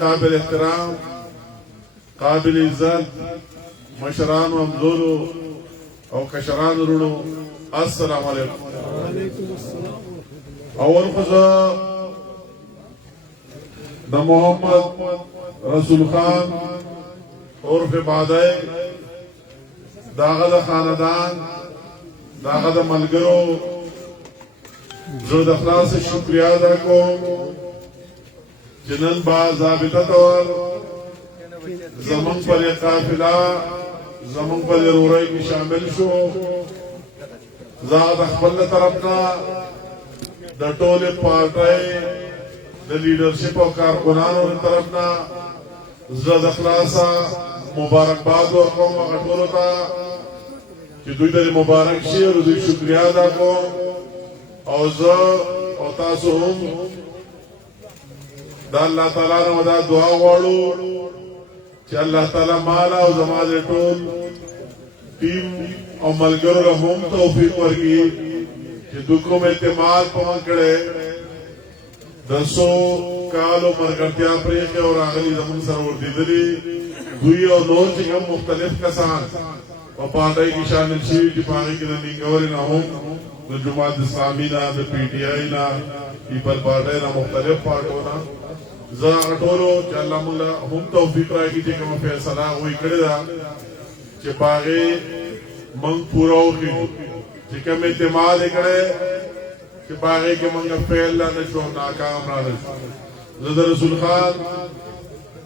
قابل احترام قابل عزت مشران و امزورو او کشران رونو السلام علیکم. اول خزا دا محمد رسول خان عرف بادای داغه دا خاندان داغه دا ملګرو زه د خلاص شکریا ادا کوم چې نن با ضابطه تور زمون پر قافله زمون پر رورای کې شامل شو. زه د خپل طرفنا د ټوله پارټای د لیډرشپ او کارکونانو طرفنا زه د خلاصه مبارکباد ورکوم هغه ټولو ته چې دوی ته مبارک شي او دوی شکریا ادا کوم او زه او تاسو هم دا الله تعالی نو دا دعا غواړو چې الله تعالی مال او زماده ټول ټیم او ملګرو له هم توفیق ورکړي چې دوی کوم اعتماد پوه کړي د سو کالو مرګتیا پرې او راغلي زمون سره ورتېدلي دوی او نور چې کوم مختلف کسان په پاټای کې شامل شي چې پاره کې د نیګوري نه هم د جماعت اسلامي نه د پی ټی آی نه پیپل پارټای نه مختلف پارټونه زه ټولو چې الله موږ هم توفیق راکړي چې کوم فیصله وې کړی دا چې باغې موږ پورا وکړو چې کوم اعتماد کړي چې باغې کې موږ فیل نه شو ناکام راځو. زه رسول خان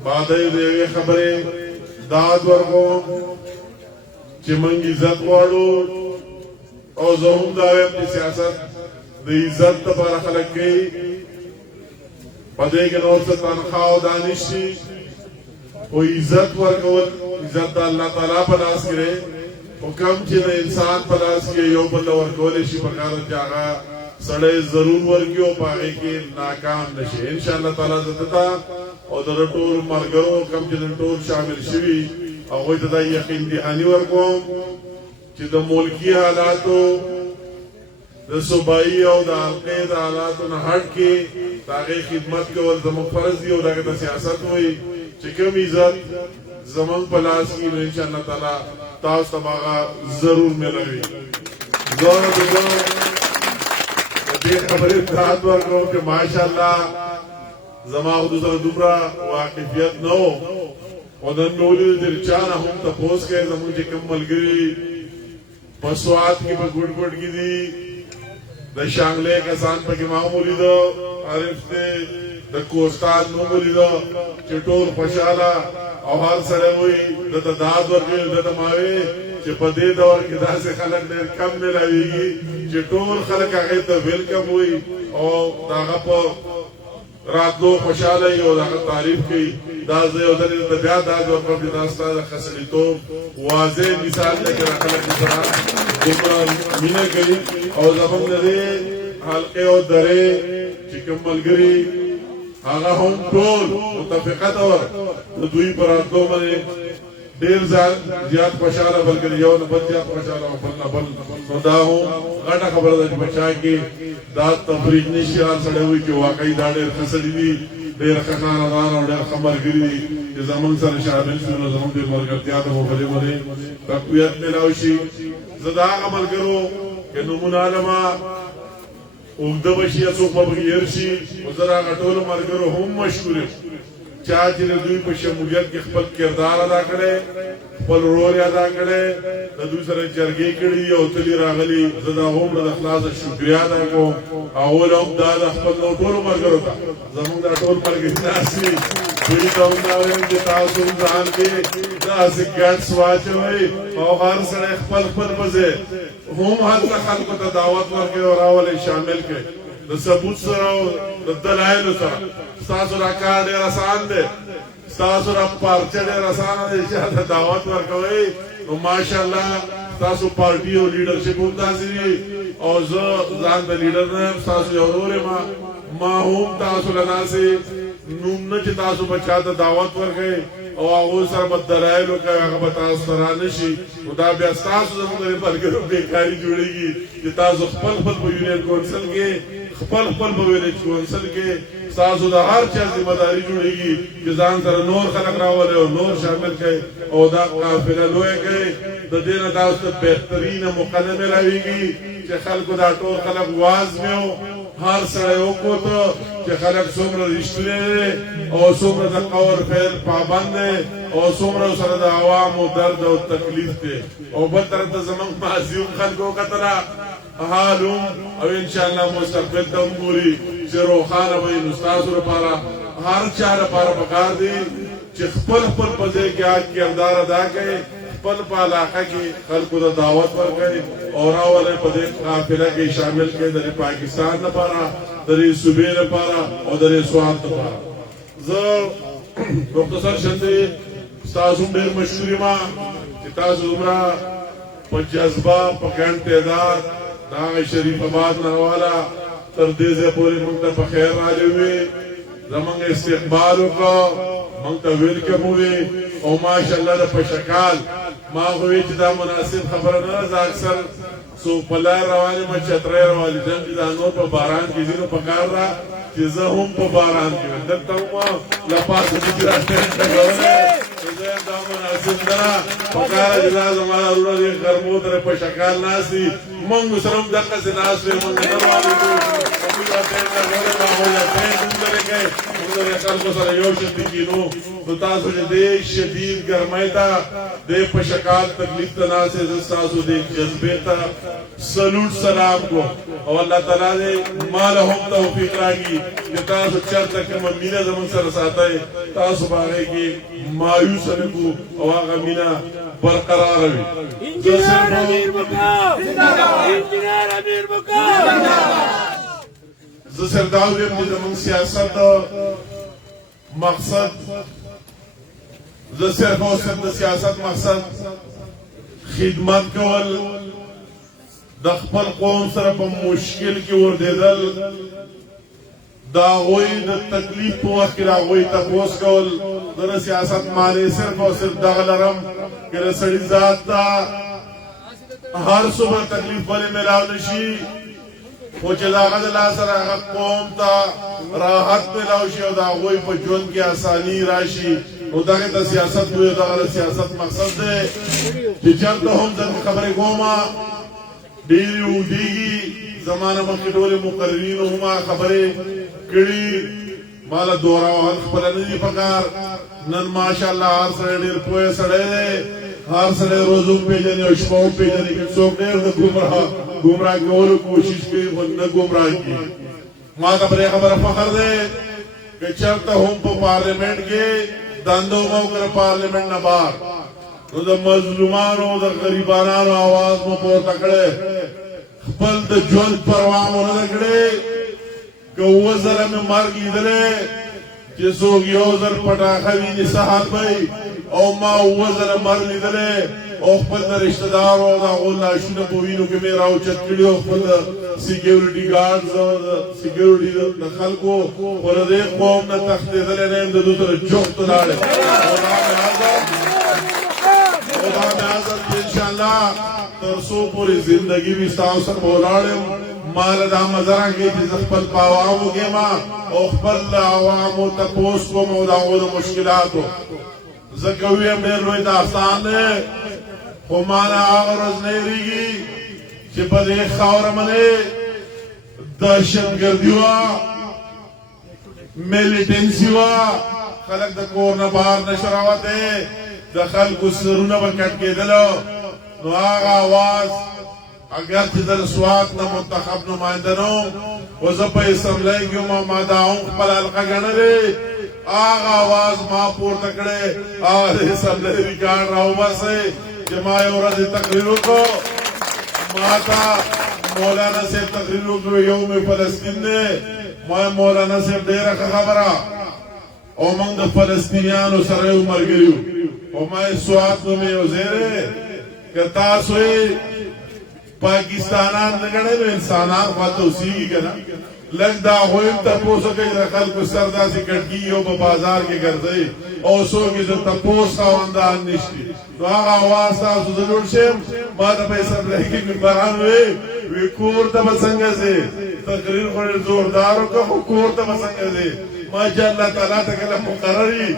باندې دې خبره داد ورکو چې موږ عزت غواړو او زه هم دا وایم چې سیاست د عزت لپاره خلک کوي پدې کې نور څه تنخواه او دانش شي او عزت ورکول عزت د الله تعالی په لاس کې دی او کوم چې د انسان په لاس کې یو بل ورکول شي په کار چې هغه سړی ضرور ورګي او پاره کې ناکام نشي ان شاء الله تعالی زدتا او د ټول مرګرو کوم چې د ټول شامل شي او وایي دا یقین دي اني ورکوم چې د ملکی حالاتو د صوبایي او د حلقې د حالاتو نه هټ کې داغه خدمت کول زموږ فرض دی او دغه د سیاست وایي چې کوم عزت زموږ په لاس کې نو ان شاء الله تعالی تاسو ته هغه ضرور ملوي. زه دې خبرې ته ورکوم چې ماشاءالله زما حضور سره دومره واقفیت نه او د نورو د چانه هم تاسو کې زموږ چې کوم ملګری په سواد کې په ګډ ګډ کې دي د شانګلې کسان په کې معمولی دو عارف دې د کوستان معمولی دو چې ټول خوشاله او هر سره وي د تداد ورکړي د تماوي چې په دې دور کې داسې خلک ډېر کم ملایوي چې ټول خلک هغه ته ویلکم وي او داغه په راتلو خوشاله یو دغه تعریف کوي دا زه یو د بیا دا د په داستا د خصلیتوب واضح مثال لکه خلک سره د مینه کوي او زمونږ د حلقه او درې چې کوم ملګري هغه هم ټول متفقه تور د دوی پر راتلو باندې ډیر زیات خوشاله بلکې یو نه بل زیات خوشاله او بل نه بل نو دا هم غټه خبره ده چې بچا کې دا تفریق نشي هر سړی وي چې واقعي دا ډېر خسړي دي ډېر خاندان او ډېر خبرګري دي چې زمونږ سره شامل شول زمونږ د ملګرتیا ته مفرې باندې تقویت ملاوي شي. زه دا عمل ګرو چې نمونه علما اوږده بشي څوک به بغیر شي او زه هغه ټول ملګرو هم مشکور چا چې دوی په شمولیت کې خپل کردار ادا کړي خپل رول ادا کړي د دوی سره جرګې کړي او تلی راغلي زه دا هم د اخلاص شکریا ادا کوم اول هم دا د خپل ټول مرګرو ته زموږ د ټول مرګ ناسي دوی ته هم دا وایم چې تاسو ځان کې داسې ګټس واچوئ او هر سره خپل خپل بځه هم هلته خلکو ته دعوت ورکړي او راولئ شامل کړي د ثبوت سره او د دلایلو سره ستاسو را کار ډېر آسان دی ستاسو را پارچه ډېر آسانه دی چې دعوت ورکوئ نو ماشاءالله ستاسو پارټي او لیډرشپ هم داسې دي او زه ځان د لیډر نه یم ستاسو یو ورور یم ما هم تاسو له ناسې نوم نه چې تاسو بچا ته دعوت ورکوئ او هغه سره به دلایل وکړي هغه به تاسو سره نشي نو دا بیا ستاسو زموږ د ملګرو بېکاري جوړېږي چې تاسو خپل په یونین کونسل کې خپل په ویلج کونسل کې ستاسو د هر چا ذمہ داری جوړیږي چې ځان سره نور خلق راولي او نور شامل کړي او دا قافله لوی کړي د دې نه تاسو ته بهترینه مقدمه راويږي چې خلکو دا ټول خلق واز میو هر سره وکوت چې خلق څومره رښتینی او څومره د قول فعل پابند او څومره سره د عوامو درد او تکلیف دی او بل طرف ته زمونږ معصوم خلکو کتره حالوم او ان شاء الله مستقبل ته وګوري چې روخانه وي نو تاسو لپاره هر چا لپاره پکار دي چې خپل خپل په ځای کې کردار ادا کړي خپل په علاقه کې خلکو ته دعوت ورکړي او راولې په دې قافله کې شامل کړي د پاکستان لپاره د صوبې لپاره او د سواد لپاره زه مختصر شته تاسو ډېر مشهور ما چې تاسو عمره په جذبه په ګڼ تعداد دا شریف آباد نوالا تر دې ځې پورې موږ ته په خیر راځوي زمونږ استقبال وکړو موږ ته ویلکم وي او ماشاءالله د پشکال ما وی چې دا مناسب خبره نه ده اکثر سو په لار روانې ما چترې روانې دم دا نور په باران کې دینو په کار را چې زه هم په باران کې دلته ما لپاسه چې راځي دا مناسب ده په کار چې لازم ما ضروري غرمو تر په شکال ناسي مونږ سره دغه څه ناس وي مونږ نه راوړو خلکو سره یو شي کینو نو تاسو دې شدید ګرمۍ ته د په شکال تکلیف ته ناسه تاسو دې جذبه ته سلوټ سلام کو او الله تعالی دې مالهم توفیق راکړي چې تاسو چرته کوم مینه زمون سره ساتي تاسو باندې کې مایوس نه کو او هغه مینه برقرار وي انجینر امیر مقام انجینر امیر مقام زه سردار یم چې زموږ سیاست مقصد زه صرف او صرف د سیاست مقصد خدمت کول د خپل قوم سره په مشکل کې وردېدل دا هغوی د تکلیف په وخت کې د هغوی تپوس کول د سیاست معنی صرف او صرف دغه لرم که د سړي ذات ته هر څومره تکلیف ولې میلاو نشي خو چې د هغه د لاسه هغه قوم ته راحت میلاو شي او د هغوی په ژوند کې اساني راشي نو دغه د سیاست وي دغه د سیاست مقصد دی چې چېرته هم زه خبرې کوم ډېرې اوږدېږي زمانه مخکې ټولې مقررینو هم خبرې کړي ماله دوره وهل خپله نه دي پکار نن ماشاءالله هر سړی ډېر پوه سړی دی هر سړی روزو پېژني او شپه هم پېژني که څوک ډېر د ګمراه کولو کوشش کوي خو نه ګمراه کړي ما ته پرې خبره فخر دی که چېرته هم په پارلمنټ کې دندو مو کړه پارلمنټ نه بهر نو د مظلومانو د غریبانو आवाज مو پورته کړی خپل د ژوند پروا مو نه کړې که اووه ځله مې مرګ لیدلی چې څوک یو ځل پټاخه ویني صحت وی او ما اووه ځله مرګ لیدلی او خپل د رشته دارو او د هغو لاشونه په وینو کې مې راوچت کړي او خپل د سیکیورټي ګارډز او د سیکیورټي د خلکو خو د دې قوم نه تښتېدلی نه یم د دوی سره جفت ولاړې خدا مې عزت انشاءالله تر څو پورې زندګي وي ستاسو سره به ولاړ یم ماله دا مزره کې چې زه خپل په عوامو کې ما او خپل عوامو تپوس کوم او د هغو د مشکلاتو زه که ویم ډېر لوی داستان دی خو ماله هغه ورځ نه هېرېږي چې په دې خاوره باندې دهشتګردي وه میلیټنسي وه خلک د کور نه بهر نشو راوتی د خلکو سرونه به کټ کېدلو نو هغه آواز اگر چې د سوات نه منتخب نماینده نو و زه په اسمبلی کې وم ما دا هم خپله حلقه ګڼلې هغه آواز ما پورته کړی هغه د اسمبلی ریکارډ راوباسئ چې ما یو ورځ تقریر وکړو ما ته مولانا صاحب تقریر وکړو یوم فلسطین دی ما مولانا صاحب ډېره ښه خبره او موږ د فلسطینیانو سره یو ملګري یو او ما سوات نومې یو ځای دی که تاسو پاکستانان نه ګڼئ نو انسانان خواته اوسېږي که نه لږ د هغوی هم تپوس وکړئ د خلکو سر داسې کټ کېږي او په بازار کې ګرځئ او څوک یې د تپوس خاوندان نشتي نو هغه اواز تاسو زه جوړ شم ما ته په اسمبلی کې ممبران وی کور ته به څنګه ځې تقریر خو زوردار وکړه خو کور ته به څنګه ځې ما چې الله تعالی ته کله مقرر وي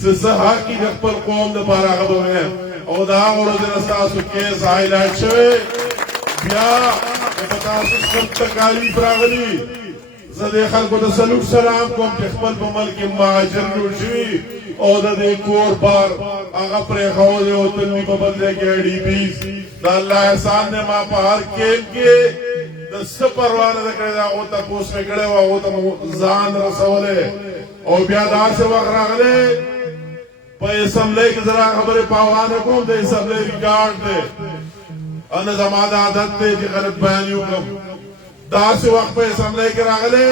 څه څه حق دي د خپل قوم دپاره هغه به وایم او د هغه ورځې نه ستاسو کیس هایلایټ شوی بیا په تاسو خپل تکالیف راغلي زه دې خلکو ته سلوټ سلام کوم چې خپل په ملک کې مهاجر جوړ شوي او د دې کور بار هغه پرېښودی او تللي په بل ځای کې IDPs د الله احسان دی ما په هر کیمپ کې د څه پروا نه ده کړې د هغو تپوس مې کړی و هغو ته ځان رسولی او بیا داسې وخت راغلی په اسمبلی کې زه دا خبرې پاوا نه کوم د اسمبلی ریکارډ دی او نه زما د عادت دی چې غلط بیان یې وکړم داسې وخت په اسمبلی کې راغلی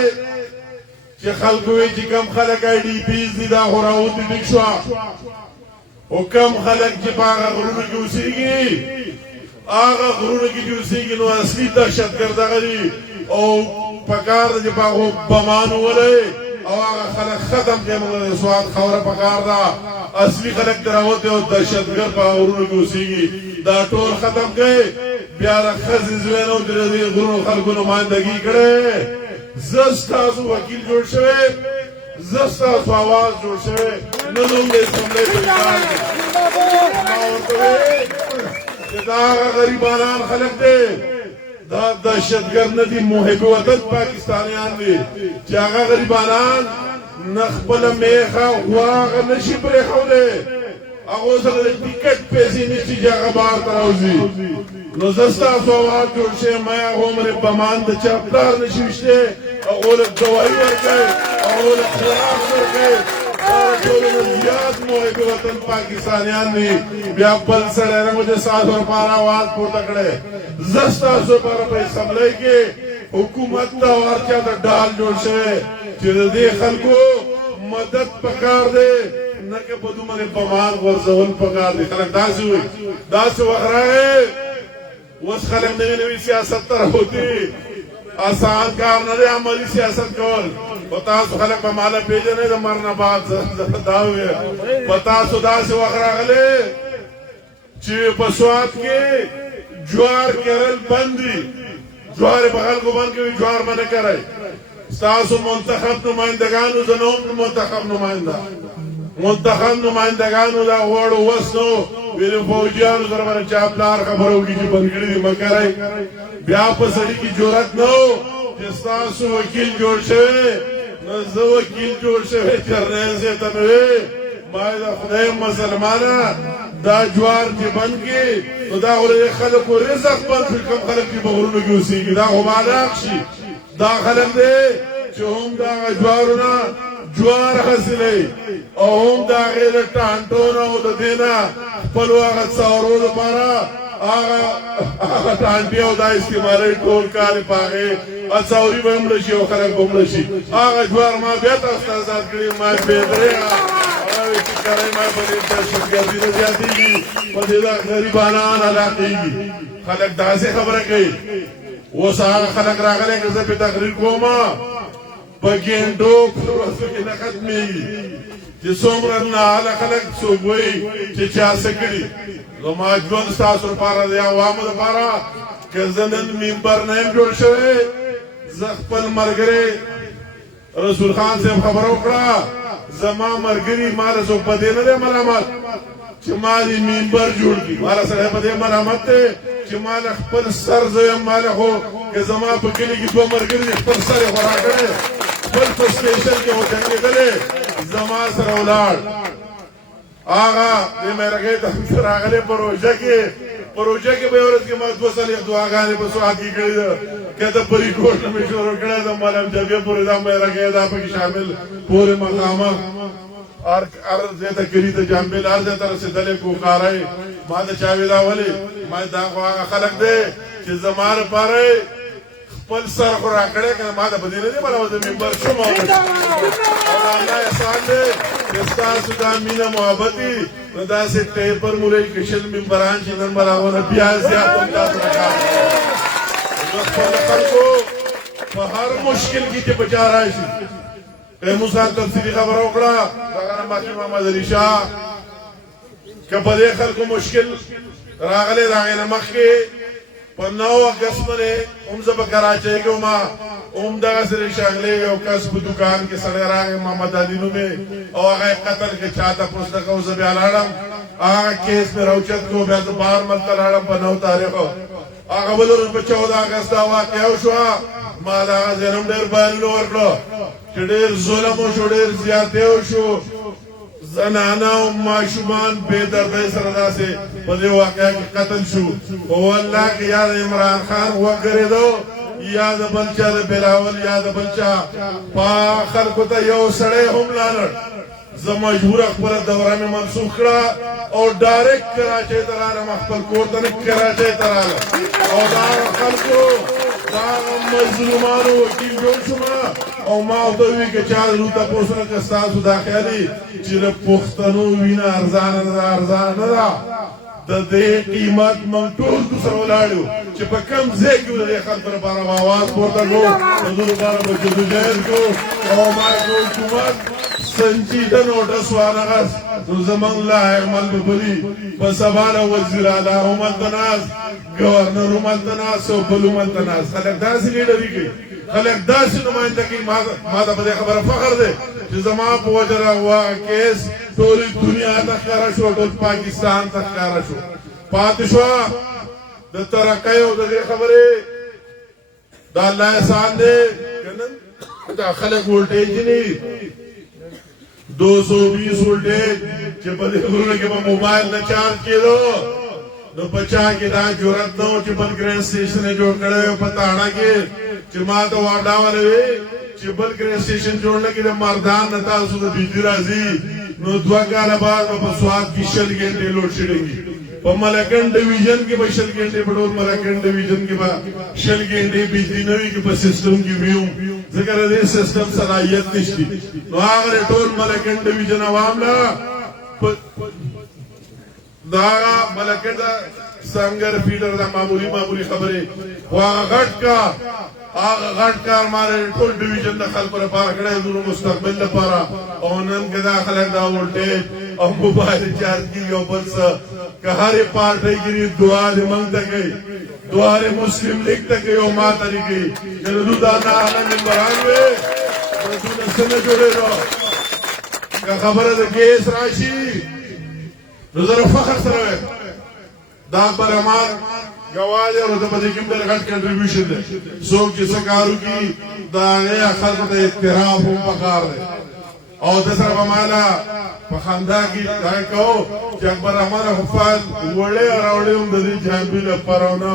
چې خلکو وی چې کم خلک IDPs دي دا خو راوتي ټیک شوه او کم خلک چې په هغه غرونو کې اوسېږي هغه غرونو کې چې اوسېږي نو اصلي دهشتګرد هغه دي او پکار ده چې په هغو بمان وولئ او هغه خلک ختم کړئ موږ د سوات خاوره پکار ده اصلي خلک ترې راوتي او دهشتګرد په هغه غرونو کې اوسېږي دا ټول ختم کړئ بیا د ښځې زوی نه د دې غرونو خلکو نمایندګي کړې زه ستاسو وکیل جوړ شوی زه ستاسو آواز جوړ شوی نه نوم د اسمبلی په ریکارډ دی ما ورته ویل چې دا هغه غریبانان خلک دی دا دهشتګرد نه دي محب وطن پاکستانیان دي چې هغه غریبانان نه خپله میخه غوا هغه نشي پرېښودی هغو سره د ټیکټ پیسې نشي چې هغه بهر ته راوځي نو زه ستاسو آواز جوړ شوی ما هغه عمر بمان د چا پلار نشي ویشتی هغو له ګواهي ورکوي هغو له خوراک ورکوي دا ټولو نه زیات محب وطن پاکستانیان دي بیا بل سړی نه مو چې ستاسو لپاره آواز پورته کړی زه ستاسو لپاره په اسمبلی کې حکومت ته او هر چا ته ډال جوړ شوی چې د دې خلکو مدد پکار دی نه که په دومره بمان غورځول پکار دی خلک داسې وایي داسې وخت راغی اوس خلک نوي نوي سیاست ته راوتي آسان کار نه دی عملي سیاست کول په تاسو خلک به ماله پېژنئ د مرګ نه بعد دا وویل په تاسو داسې وخت راغلی چې په سوات کې جوار کرل بند دي جوار یې په خلکو بند کوي جوار به نه کرئ ستاسو منتخب نمایندګانو زه نه وم منتخب نمایندګانو دا غوړو وس نو ویلې فوجیانو سره باندې چا پلار خبره وکړي چې بند کړي دي مه کرئ بیا په سړي کې جرأت نه و چې ستاسو وکیل جوړ شوی نو زه وکیل جوړ شوی جرنیل صاحب ته مې ویې ما د خدای مسلمانه دا جوار چې بند کړي نو دا خو د خلکو رزق بند کړي کوم خلک چې په غرونو کې اوسېږي دا خو معلق شي دا خلک دی چې هم د هغه جوارونه جوار حاصلوي او هم د هغې د ټانټو نه او د دې نه خپلو هغه څاورو دپاره هغه ټانټې او دا استعمالوي ټول کال یې په هغې څاوري به هم مړه شي او خلک به مړه شي هغه جوار ما بیا تاسو ته ازاد کړي ما یې بېدرېغه هغه چې کرئ ما په دې دهشتګردي نه زیاتېږي په دې دا غریبانان هلاکېږي خلک داسې خبره کوي اوس هغه خلک راغلی که زه پې تقریر کوم په ګینډو په ورځو کې نه ختمېږي چې څومره ناحاله خلک څوک وایي چې چا څه کړي زما ژوند ستاسو لپاره د عوامو لپاره که زه نن منبر نه یم جوړ شوی زه خپل ملګری رسول خان صاحب خبره وکړه زما ملګري ما له څوک په دې نه دی ملامت چې ما دې منبر جوړ کړي ما له سړی په دې ملامت دی چې ما له خپل سر زه یم ما له خو که زما په کلي کې دوه ملګري دي خپل سر یې خورا کړی خپل په سټیشن کې وجنګېدلی زما سره ولاړ هغه دې مرګې ته راغلی په روژه کې به یو ورځ کې ما 2 سالې دعاګانې په سوات کې کړې ده که د فریدکوټ نه مې شروع کړی د ملم جبیه پورې دا مرګې دا پکې شامل پورې مقامه هر ځای ته کلي ته جامبل هر ځای ته رسېدلی کوکاری ما د چا ویلا ولې ما دا خو هغه خلک دی چې زما لپاره خپل سر خو راکړی که ما ته په دې نه دی بله د ممبر شوم او د الله احسان دی چې ستاسو دا مینه محبت دي نو داسې ټیپر مولوي کشل ممبران چې نن به راغونه بیا زیات هم تاسو راکار نو خپلو خلکو په هر مشکل کې چې په چا راشي قیمو صاحب تفصیلي خبره وکړه دغه نه مخکې محمد علي شاه که په دې خلکو مشکل راغلی د هغې نه مخکې په 9 اگست باندې زه په کراچۍ کې وم دغسې ښاغلی یو کس په دکان کې سړی راغی محمد علي نومې او هغه یې قتل کې چا تپوس نه کوو. زه بیا لاړم هغه کیس مې راوچت کړو بیا زه بهر ملک ته لاړم په 9 تاریخ هغه بل ورځ په 14 اگست دا واقعه وشوه. ما د هغه ځای نه هم ډېر بیانونه ورکړه چې ډېر ظلم وشو ډېر زیاتې وشو زنانه او ماشومان بې دردۍ سره داسې په دې واقعه کې قتل شو. والله که یا د عمران خان وګرېدو یا د بل چا د بلاول یا د بل چا په خلکو ته یو سړی هم لاړ. زه مجبوره خپله دوره مې منسوخ کړه او ډایرکټ کراچۍ ته رالم خپل کور ته نه کراچۍ ته رالم او د هغه خلکو د هغه مظلومانو وکیل جوړ شوم او ما ورته وویل که چا درو تپوس نه که ستاسو دا خیال دی چې د پښتنو وینه ارزانه نه ده ارزانه نه ده د دې قیمت موږ ټول سره ولاړ یو چې په کوم ځای کې د دې خلکو لپاره به اواز پورته کړو د دوی لپاره به جدوجہد کوو او ما حکومت سنجیده نوټس وانغس نو زمونږ لا عمل به بلي په سبا له وزیر اعلی هم هلته ناست ګورنر هم هلته ناست او بل هم هلته ناست خلک داسې لیډري کوي خلک داسې نماینده کوي ما ته په دې خبره فخر دی چې زما په وجه راغواړه کیس ټولې دنیا ته ښکاره شو ټول پاکستان ته ښکاره شو پاتې شوه د ترقۍ او د دې خبرې د الله احسان دی که نه دا خلک وولټیج نه 220 وولټیج چې په دې غرونو کې به موبایل نه چارج کېدو نو په چا کې دا جرأت نه و چې بل ګرین سټیشن یې جوړ کړی و په تاڼه کې چې ما ته واډا ولوي چې بل ګرین سټیشن جوړ نه کړي د مردان نه تاسو د بجلی راځي نو 2 کاله بعد په سواد کې 60 ګنټې لوډ شیډینګ په ملکن ډیویژن کې به 60 ګنټې په ډول ملکن ډیویژن کې به 60 ګنټې بجلی نه وي کې په سیستم کې ویو ځکه د دې سیستم صلاحیت نشته نو هغه ټول ملکن ډیویژن عوام لا دا ملکن سنگر فیډر دا معمولی خبره هغه غټ کار ماره ټول ډیویژن د خلکو لپاره کړی د مستقبل لپاره او نن کې دا خلک دا وولټیج او موبایل چارج کېږي او بل څه که هرې پارټۍ ګیري دعا دې موږ ته کوي دعا دې مسلم لیګ ته کوي او ما ته دې کوي چې د دوی دا ناهله ممبران وې د دوی نه څه نه جوړېدو که خبره د کیس راشي نو زه فخر سره وایم دا اکبر امان گواه دی او د په دې کې ډېر غټ کنټریبیوشن دی څوک چې څه کار وکړي د هغې خلکو ته احترام هم پکار دی او د سره به مالا په خندا کې دا کوو چې اکبر رحمان خفال وړې راوړې هم د دې جانبي لپاره نه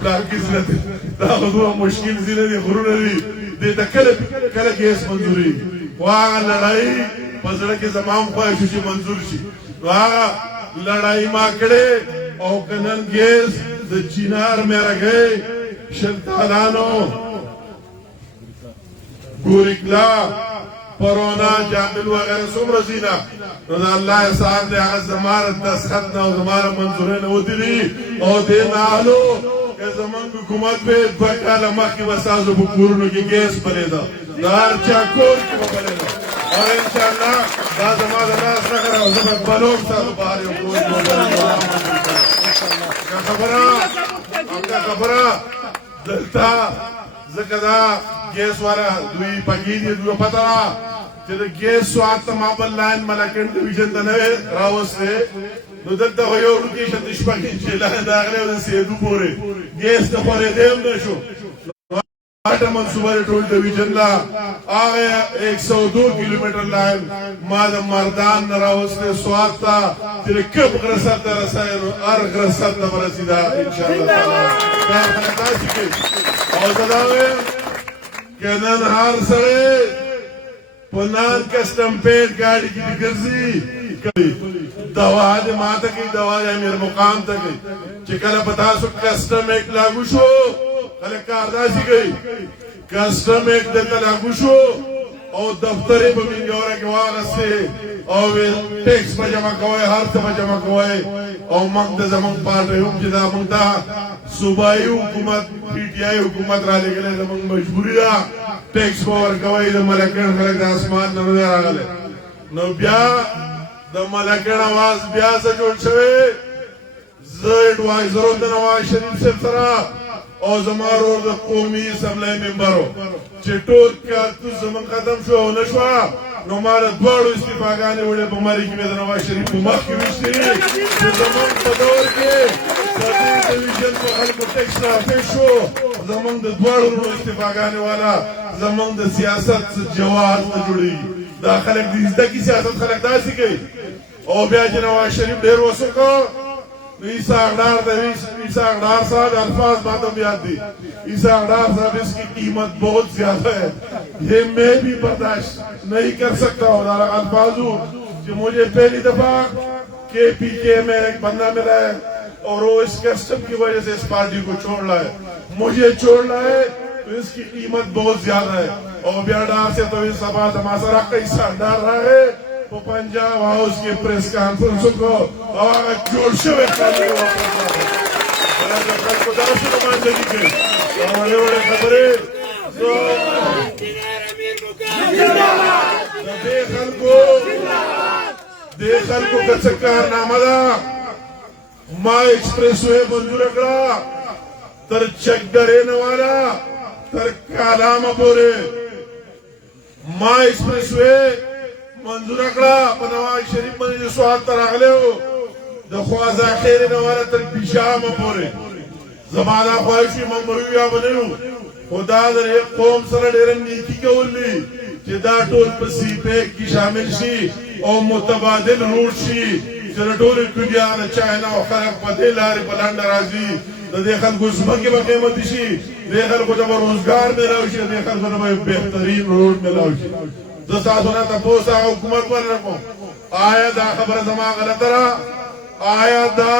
پلار کې زړه دی دا خو دومره مشکل ځینې دي غرونه دي دې ته کله کیس منظوري خو هغه لړۍ په زړه کې زما هم خواهش و چې منظور شي نو هغه لړۍ ما کړې او که نن کیس د چینار میرګۍ شلتالانو ګورکلا پرونا جامل وغیره څومره زینا نو د الله احسان دی هغه زماره دستخط نه او زماره منظورۍ نه ودري او دې نالو که زمونږ حکومت به 2 کاله مخکې به ستاسو په کورونو کې ګیس بلېده د هر چا کور کې به بلېده او انشاءالله دا زما د لاس نښه او زه به بلوم ستاسو بهر یو کور کې خبره دلته ځکه دا ګیس والا دوی پکې دي دوی پته ده چې د ګیس سواد ته ما بل لاین ملکن ډیویژن ته نه راوستی نو دلته خو یو لوکیشن د شپږ انچې لاین راغلی او د سیدو پورې ګیس ته خورېدی هم نه شو اٹا منصوبہ ټول ډیویژن لا هغه 102 کیلومتر لاین ما د مردان نه راوستی سواد ته چې کب غرسر ته رسایي نو هر غرسر ته به رسېده انشاءالله دا خلک داسې کوي او زه دا وایم که نن هر سړی په نان کسټم پیډ ګاډي کې دې ګرځي دوا دې ماته کوي دوا یې امیر مقام ته کوي چې کله په تاسو کسټم ایکټ لاګو شو خلک کار داسې کوي کسټم ایکټ دلته لاګو شو او دفتر یې به منګوره کې واغستې او ټیکس به جمع کوئ هر څه به جمع کوئ او موږ ته زموږ پارټۍ هم چې دا موږ ته صوبایي حکومت پی ټي آی حکومت را لېږلی زموږ مجبوري ده ټیکس به ورکوئ د ملکن خلک د اسمان نه نه دی راغلی نو بیا د ملکن اواز بیا څه جوړ شوی زه اډوایزر د نواز شریف صاحب سره او زمارو د قومي اسمبلی ممبرو چې ټول کارتوس زمون ختم شو او نشو نو مال دوړو استفاګانې وړي په مری کې د نواز شریف په مخ کې وشتي چې زمون په دور کې د دې ټلویزیون په خلکو ټیکس رافیک شو زمون د دوړو استفاګانې والا زمون د سیاست جواز نه جوړي دا خلک د دې سیاست خلک داسې کوي او بیا چې نواز شریف ډېر وسوکو عیسیٰ اقدار صاحب الفاظ باتوں میں آتی عیسیٰ اقدار صاحب اس کی قیمت بہت زیادہ ہے یہ میں بھی برداشت نہیں کر سکتا ہوں الفاظ کہ مجھے پہلی دفعہ کے پی کے میں ایک بندہ ملا ہے اور وہ اس کسٹم کی وجہ سے اس پارٹی کو چھوڑ رہا ہے مجھے چھوڑ رہا ہے تو اس کی قیمت بہت زیادہ ہے اور بیاڈار سے تو اس سبا دماسرہ کا حصہ ڈال رہا ہے وہ پنجاب ہاؤس کے پریس کانفرنس کو آواز جوڑ شوے کرنے کو خدا سے نمائندگی کے بڑے بڑے خبریں دے خلکو کچکار نامدا ما ایکسپریس وے منظور اکڑا تر چک ڈرے نوالا تر کالام پورے ما ایکسپریس وے منظور اکڑا نواز شریف میں جو سوال تراغلے ہو دخوازہ خیر نوالا تر پیشام پورے زمانہ خواہشی ممرویا بنے ہو خدا در ایک قوم سر ڈیرن نیکی کولی چی دا ٹول پسی پیک کی شامل شی او متبادل روٹ شی چی دا ٹول کدیان چاہنا و خلق پدے لاری پلانڈ رازی دا دیکھل کو زمکی با قیمتی شی دیکھل کو جب روزگار ملاو شی دیکھل کو جب بہترین روٹ ملاو شی دستا سنا تا پوسا حکومت پر رکھو آیا دا خبر زمان غلط رہا آیا دا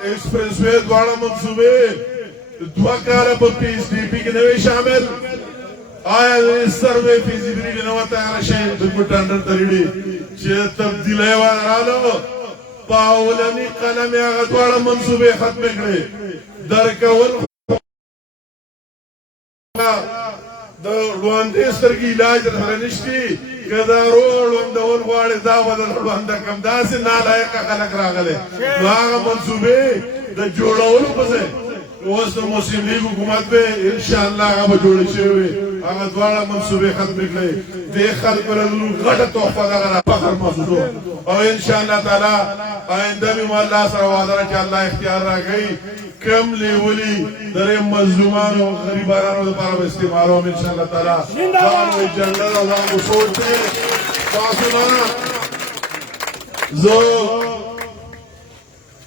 ایکسپریس وے دوارا منصوبے دعا کارا پر پی اس ڈی پی کے نوے شامل آیا دا سروے فیزیبیلیٹی نوہ تیارا شہر بلکو ٹانڈر تریڈی چیز تبدیل ہے وارالو پاولانی قلم آغا دوارا منصوبے ختم کرے درکول دا لواندیستر کی علاج رنشتی کہ دا روڑ وندول غواری دا بدل روانده کم دا سی نالائقا خلق راغلے آغا منصوبے دا جوڑاولو پسے وست مسلم لیگ حکومت پہ انشاءاللہ آغا بجوڑی شوئے آغا دوارا منصوبے ختم کرے دیکھ خلق پر ادلو غٹ توفہ دا غرا فخر محسوس ہو اور انشاءاللہ تعالی آئندہ بھی اللہ سر وعدہ کہ اللہ اختیار را گئی کم لیولی در مظلومان و غریبانان و پارا استعمال ہوں انشاءاللہ تعالی دعوی جنگل اللہ کو سوچتے فاسمانا زو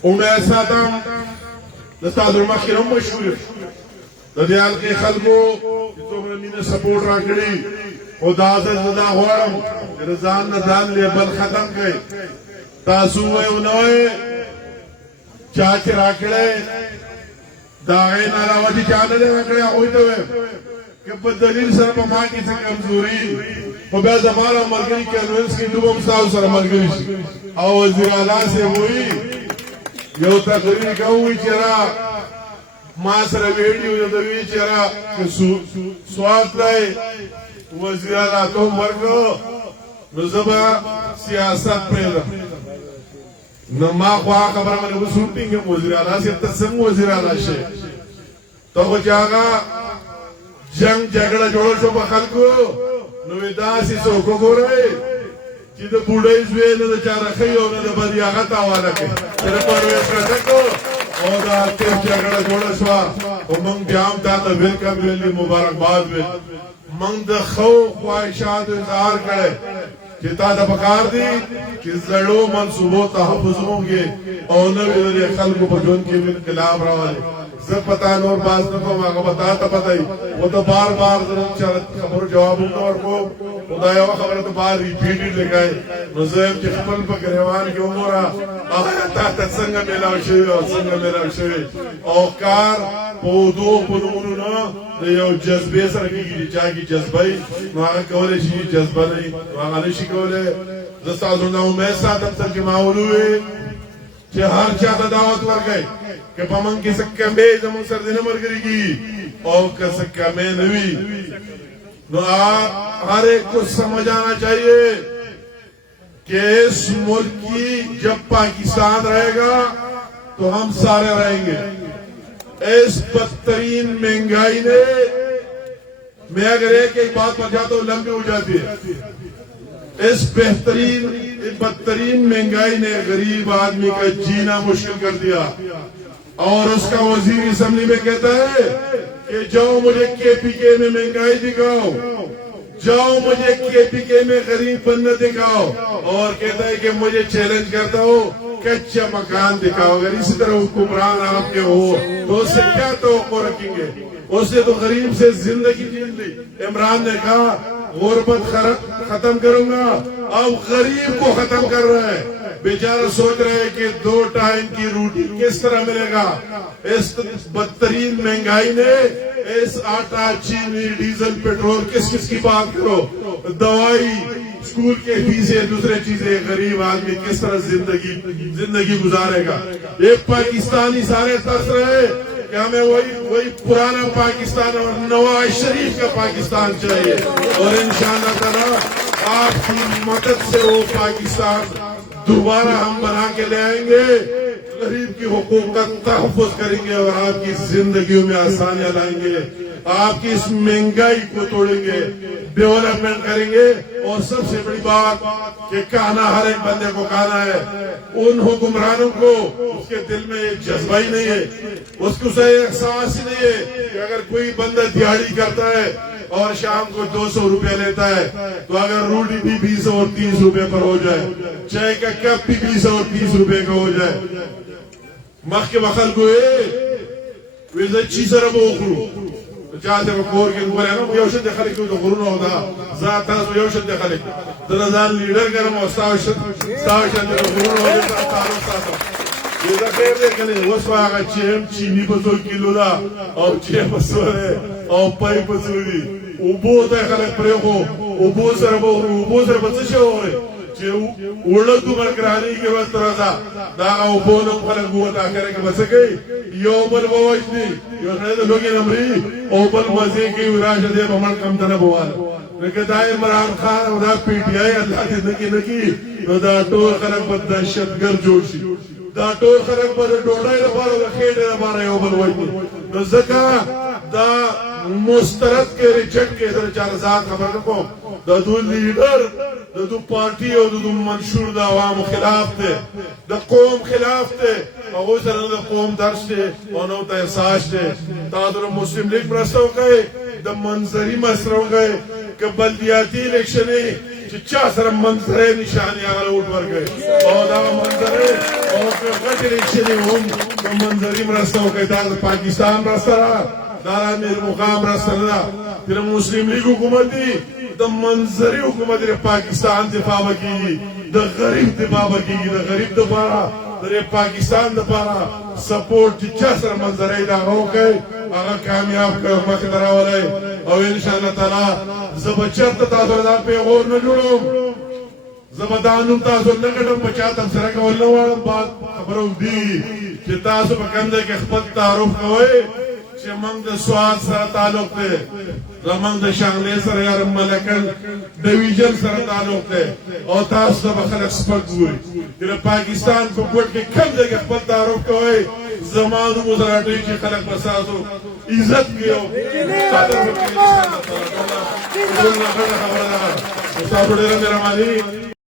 امید ساتم دستاد المخیرم مشہور دیال کے خلقو تو من سپورٹ را کری و دازت زدہ ہوارم رضان ندان لے بل ختم گئے تاسوئے انوئے چاچے را کڑے داغے ناراوٹی چاندے رکھڑے ہوئی دوئے کہ بدلیل سر پا ماں کی سے کمزوری و بے زمانہ مرگری کے انوینس کی دوبم ساو سر مرگری او وزیر آلہ سے ہوئی یو تقریر کا ہوئی چرا ماں سر ویڈیو جدوی چرا کہ سوات لائے وزیر آلہ تو مرگو نزبا سیاست پیدا نما خواہ خبر میں وہ سنتی کہ وزیر اعلیٰ سے تسم وزیر اعلیٰ شے تو وہ چاہا جنگ جگڑا جوڑا شو بخل کو نوی داسی سوکو گو رہے چی دا بوڑے ازوے نا چارا خیو نا دا بدی آغا تاوالا کے چرا پرویس رتکو او دا تیس جگڑا جوڑا شوا او منگ بیام داتا ویلکم ویلی مبارک باد ویل منگ دا خو خواہشات و اظہار کرے چیتا دا پکار دی کہ زڑو منصوبوں تحفظ ہوں گے اور نوی در خلق پر جن کے من خلاف روالے سب پتا نور باز نکو ماں بتا تا پتا ہی وہ تو بار بار ضرور چارت خبر جواب ہوں اور کو خدایو خبر تو بار ریپیٹیڈ لگائے نظام کی خبر پر گریوان کی امورا آیا تا سنگا میلاو شوی اور سنگا میلاو شوی اوکار پودو پودونو نا یو جذبے سر کی چاہ کی جذبائی نواغا کولے شی جذبہ نہیں نواغا نشی کولے دستا زندہ ہوں میں ساتھ سر کی معولوئے کہ ہر چاہتا دعوت ور گئے کہ پمنگ کی سکہ میں زمان سر دینے مرگری کی اور کہ سکہ میں نوی نو آپ ہر ایک کو سمجھ آنا چاہیے کہ اس ملک کی جب پاکستان رہے گا تو ہم سارے رہیں گے इस बदतरीन महंगाई ने, मैं अगर एक बात पर जाता हूं लंबी हो जाती है। इस बदतरीन महंगाई ने गरीब आदमी का जीना मुश्किल कर दिया। और उसका वजीर असेंबली में कहता है कि जाओ मुझे केपीके में महंगाई दिखाओ, जाओ मुझे केपीके में गरीब बनना दिखाओ। और कहता है कि मुझे चैलेंज करता हो कच्चा मकान दिखाओ। अगर इसी तरह हुक्मरान आपके हो तो उससे क्या तो रखेंगे? उसने तो गरीब से जिंदगी जीन ली। इमरान ने कहा गुर्बत खत्म करूंगा, अब गरीब को खत्म कर रहा है। बेचारा सोच रहे हैं कि 2 टाइम की रोटी किस तरह मिलेगा। इस बदतरीन महंगाई ने इस आटा, चीनी, डीजल, पेट्रोल, किस की बात करो, दवाई, स्कूल के फीसें, दूसरे चीजें, गरीब आदमी किस तरह जिंदगी गुजारेगा। एक पाकिस्तानी सारे तरस रहे कि हमें वही पुराना पाकिस्तान और नवाज शरीफ का पाकिस्तान चाहिए। और इंशाअल्लाह ताला आपकी मदद से वो पाकिस्तान दोबारा हम बना के ले आएंगे, गरीब की हुकूक का तहफ़्फ़ुज़ करेंगे और आपकी जिंदगी में आसानियां लाएंगे, आपकी इस महंगाई को तोड़ेंगे, डेवलपमेंट करेंगे। और सबसे बड़ी बात कि कहना हर एक बंदे को कहना है, उन हुक्मरानों को उसके दिल में एक जज्बा ही नहीं है, उसको सही एहसास ही नहीं है कि अगर कोई बंदा दिहाड़ी करता है और शाम को 200 रुपया लेता है, तो अगर रोटी भी 20 और 30 रुपए पर हो जाए, चाय का कप भी 20 और 30 रुपए का हो जाए, मख के वखल को वे चीजर बोखरू चाहते वो कोर के ऊपर है ना, योशन देखा लेकिन तो गुरु ना होता ज़ाता तो योशन देखा लेकिन तो नज़ार लीडर का ना मस्तावशन तो गुरु ना होता तारों साथ ये तो फिर देखने वो स्वागत चेम चीनी बसो किलो ला और चेम बसो है और पाई बसोरी उबो तो खाले प्रयोग उबो सर बच्चे हो रहे उड़ो तुम्हारे करानी के बाद तरह सा दागा उबोनो खाले गुआ ताकरे के बसे गई यो बल बवाजनी यो खाले तो लोग नमरी ओबल मजे की विराज दे बमन कम तना बवाल लेकिन दाए इमरान खान उदा पीटीआई अल्लाह की नकी तो दा टोर खरक बद्दा शतगर जोशी दा टोर खरक बद्दा डोड़ा ही लबारो का खेड़े लबारे ओबल वाजनी तो जका दा मुस्तरद के रिजेक्ट के इधर 4,000 खबर को दो लीडर दो पार्टी और दो मंशूर दा आवाम खिलाफ थे, द कौम खिलाफ थे और वो सर द कौम दर्श थे और नौ तहसास थे। तादर मुस्लिम लीग प्रस्ताव गए, द मंजरी मसरों गए कि बल्दियाती इलेक्शन चिच्चा सर मंजरे निशानी आगे उठ वर गए और दा मंजरे और फिर गट इलेक्शन हम द मंजरी प्रस्ताव गए तादर पाकिस्तान प्रस्ताव दारा मेरे मुकाम रसला फिर मुस्लिम लीग हुकूमती द मंजरी हुकूमत पाकिस्तान दिफा की द गरीब दिफा की द गरीब दोबारा द पाकिस्तान दोबारा सपोर्ट जिच्चा सर मंजरे दा हो गए अगर कामयाब कर मकदरा वाले और इंशाअल्लाह ताला जबरदस्त ताज़ा पे और न जुड़ो जबरदानुम ताज़ो नगडम बचातम सर का वल्लवाल बात खबरों दी कि ताज़ो बकंदे के खपत तारुफ कोई मंग स्वाद सर ताल्लुक थे, मंग शांगले सर यार मलकन डिवीजन सर ताल्लुक थे और तास सब खलक स्पक हुए कि पाकिस्तान को कोट के कम जगह पर तारुफ कोई जमानु मुजराटी के खलक बसासो इज्जत कियो तादर को मेरा मालिक